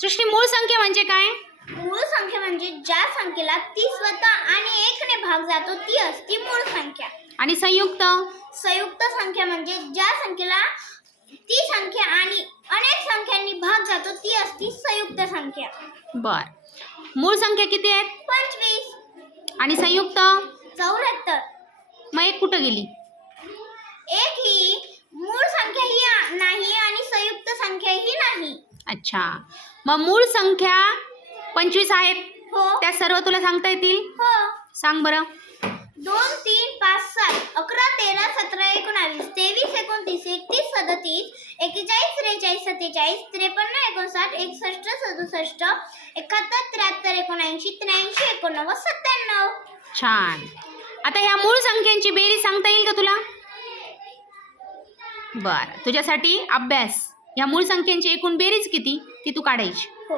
सृष्टी, मूळ संख्या म्हणजे काय? मूळ संख्या म्हणजे ज्या संख्येला 30 स्वतः आणि 1 ने भाग जातो ती असते मूळ संख्या. आणि संयुक्त? संयुक्त संख्या म्हणजे ज्या संख्येला ती संख्या आणि अनेक संख्यांनी भाग जातो ती असते संयुक्त संख्या. बर. मूळ संख्या किती आहेत? 25. आणि संयुक्त? 74. मग एक कुठं गेली? एक ही मूळ संख्या ही नाही आणि संयुक्त संख्या ही नाही. अच्छा, मग मूळ संख्या 25 आहेत. हो. त्या सर्व तुला सांगता येतील? हो. सांग बरं. 2, 3, 5, 7, 11, 13, 17, 19, 23, 29, 31, 37, 41, 43, 47, 53, 59, 61, 67, 71, 73, 79, 83, 89, 97. छान. आता ह्या मूळ संख्यांची बेरीज सांगता येईल का तुला? बर, तुझ्यासाठी अभ्यास. ह्या मूळ संख्यांची एकूण बेरीज किती ती तू काढायची. हो.